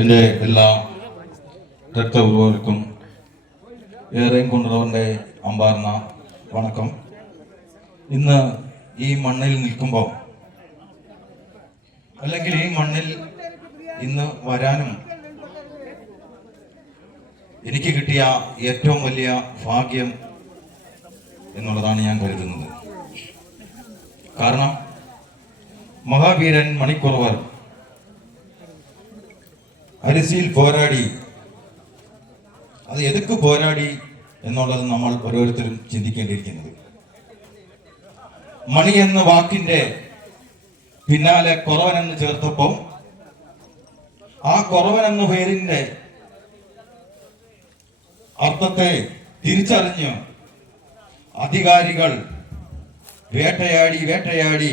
എൻ്റെ എല്ലാ രക്തപൂർവ്വർക്കും ഏറെയും കൊണ്ടുള്ളവരുടെ അമ്പാർന്ന വണക്കം. ഇന്ന് ഈ മണ്ണിൽ നിൽക്കുമ്പോൾ, അല്ലെങ്കിൽ ഈ മണ്ണിൽ ഇന്ന് വരാനും എനിക്ക് കിട്ടിയ ഏറ്റവും വലിയ ഭാഗ്യം എന്നുള്ളതാണ് ഞാൻ കരുതുന്നത്. കാരണം മഹാവീരൻ മണിക്കുറവർ അരിസിയിൽ പോരാടി. അത് എതുക്ക് പോരാടി എന്നുള്ളത് നമ്മൾ ഓരോരുത്തരും ചിന്തിക്കേണ്ടിയിരിക്കുന്നത്. മണി എന്ന വാക്കിന്റെ പിന്നാലെ കുറവൻ എന്ന് ചേർത്തപ്പോൾ ആ കുറവൻ എന്ന പേരിന്റെ അർത്ഥത്തെ തിരിച്ചറിഞ്ഞ് അധികാരികൾ വേട്ടയാടി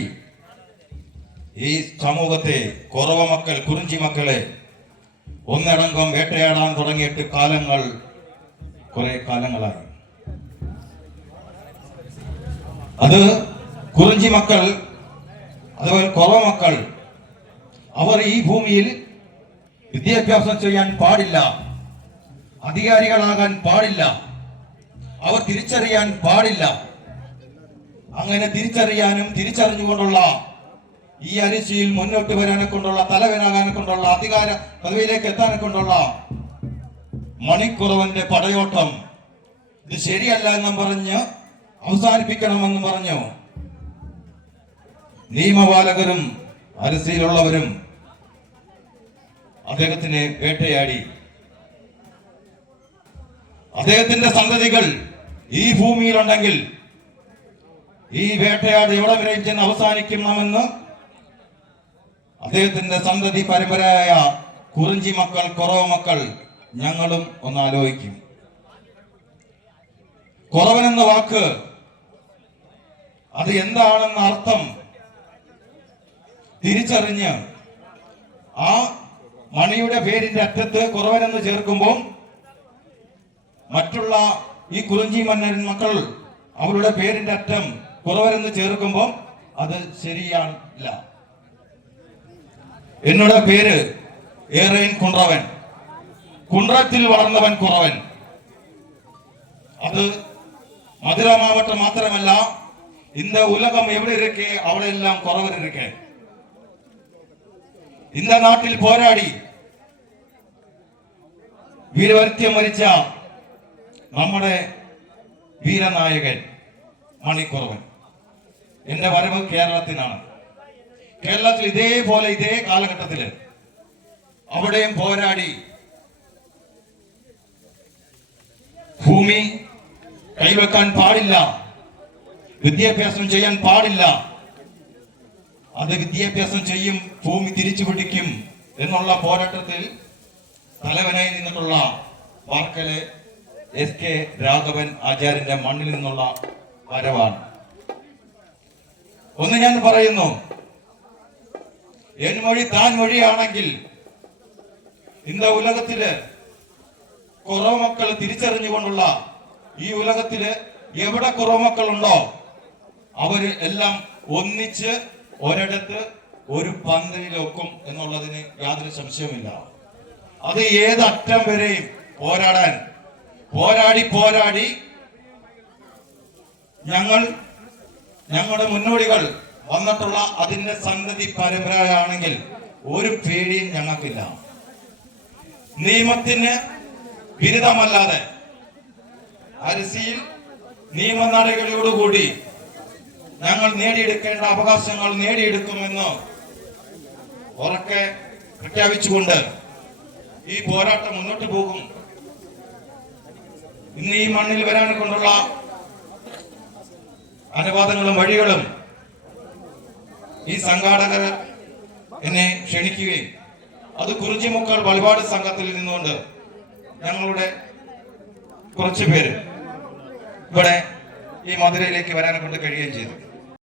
ഈ സമൂഹത്തെ, കുറവ മക്കൾ, കുറിഞ്ചി മക്കളെ ഒന്നടങ്കം വേട്ടയാടാൻ തുടങ്ങിയിട്ട് കുറെ കാലങ്ങളായി. അത് കുറിഞ്ചി മക്കൾ, അതുപോലെ കുറവ മക്കൾ, അവർ ഈ ഭൂമിയിൽ വിദ്യാഭ്യാസം ചെയ്യാൻ പാടില്ല, അധികാരികളാകാൻ പാടില്ല, അവർ തിരിച്ചറിയാൻ പാടില്ല. അങ്ങനെ തിരിച്ചറിയാനും തിരിച്ചറിഞ്ഞുകൊണ്ടുള്ള ഈ അരിശിയിൽ മുന്നോട്ട് വരാനെ കൊണ്ടുള്ള, തലവനാകാനെ കൊണ്ടുള്ള, അധികാര പദവിയിലേക്ക് എത്താനെ കൊണ്ടുള്ള മണിക്കുറവന്റെ പടയോട്ടം ഇത് ശരിയല്ല എന്നും പറഞ്ഞ് അവസാനിപ്പിക്കണമെന്നും പറഞ്ഞു നിയമപാലകരും അരിശിയിലുള്ളവരും അദ്ദേഹത്തിനെ വേട്ടയാടി. അദ്ദേഹത്തിന്റെ സന്തതികൾ ഈ ഭൂമിയിലുണ്ടെങ്കിൽ ഈ വേട്ടയാട് എവിടെ വരെയും ചെന്ന് അവസാനിക്കണമെന്ന് അദ്ദേഹത്തിന്റെ സന്തതി പരമ്പരയായ കുറിഞ്ചി മക്കൾ, കുറവ മക്കൾ ഞങ്ങളും ഒന്ന് ആലോചിക്കും. കുറവൻ എന്ന വാക്ക് അത് എന്താണെന്ന അർത്ഥം തിരിച്ചറിഞ്ഞ് ആ മണിയുടെ പേരിന്റെ അറ്റത്ത് കുറവനെന്ന് ചേർക്കുമ്പോൾ മറ്റുള്ള ഈ കുറിഞ്ചി മന്നൻ മക്കൾ അവരുടെ പേരിന്റെ അറ്റം കുറവരെന്ന് ചേർക്കുമ്പോൾ അത് ശരിയല്ല. എന്നോട് പേര് ഏറെയും കുണ്ട്രവൻ, കുണ്ട്രത്തിൽ വളർന്നവൻ കുറവൻ. അത് മധുര മാവട്ടം മാത്രമല്ല, இந்த உலகம் എവിടെ ഇരിക്കെ അവിടെ എല്ലാം കുറവർ ഇരിക്കെ. இந்த നാട്ടിൽ പോരാടി വീരവർത്യം മരിച്ച നമ്മുടെ വീരനായകൻ മണിക്കുറവൻ. എന്റെ വരവ് കേരളത്തിനാണ്. കേരളത്തിൽ ഇതേപോലെ ഇതേ കാലഘട്ടത്തില് അവിടെയും പോരാടി ഭൂമി കൈവെക്കാൻ പാടില്ല, വിദ്യാഭ്യാസം ചെയ്യാൻ പാടില്ല, അത് വിദ്യാഭ്യാസം ചെയ്യും, ഭൂമി തിരിച്ചു പിടിക്കും എന്നുള്ള പോരാട്ടത്തിൽ തലവനായി നിന്നിട്ടുള്ള വാർക്കലെ എസ് കെ രാഘവൻ ആചാര്യന്റെ മണ്ണിൽ നിന്നുള്ള വരവാണ്. ഒന്ന് ഞാൻ പറയുന്നു, എൻ മൊഴി താൻ മൊഴിയാണെങ്കിൽ இந்த ഉലകത്തില് കുറവ മക്കൾ തിരിച്ചറിഞ്ഞുകൊണ്ടുള്ള ഈ ഉലകത്തില് എവിടെ കുറവ മക്കളുണ്ടോ അവര് എല്ലാം ഒന്നിച്ച് ഒരിടത്ത് ഒരു പന്തലിലൊക്കും എന്നുള്ളതിന് യാതൊരു സംശയവുമില്ല. അത് ഏതറ്റം വരെയും പോരാടി ഞങ്ങളുടെ മുന്നോടികൾ വന്നിട്ടുള്ള അതിന്റെ സന്തതി പരമ്പരയാണെങ്കിൽ ഒരു പേടിയും ഞങ്ങൾക്കില്ല. നിയമത്തിന് വിരുദ്ധമല്ലാതെ അരിസിയിൽ നിയമ നടപടിയോടുകൂടി ഞങ്ങൾ നേടിയെടുക്കേണ്ട അവകാശങ്ങൾ നേടിയെടുക്കുമെന്ന് ഉറക്കെ പ്രഖ്യാപിച്ചുകൊണ്ട് ഈ പോരാട്ടം മുന്നോട്ട് പോകും. ഇന്ന് ഈ മണ്ണിൽ വരാൻ കൊണ്ടുള്ള അനുവാദങ്ങളും വഴികളും ഈ സംഘാടകർ എന്നെ ക്ഷണിക്കുകയും അത് കുറിഞ്ചി മക്കൾ വഴിപാട് സംഘത്തിൽ നിന്നുകൊണ്ട് ഞങ്ങളുടെ കുറച്ചു പേര് ഇവിടെ ഈ മധുരയിലേക്ക് വരാനെ കൊണ്ട് കഴിയുകയും ചെയ്തു.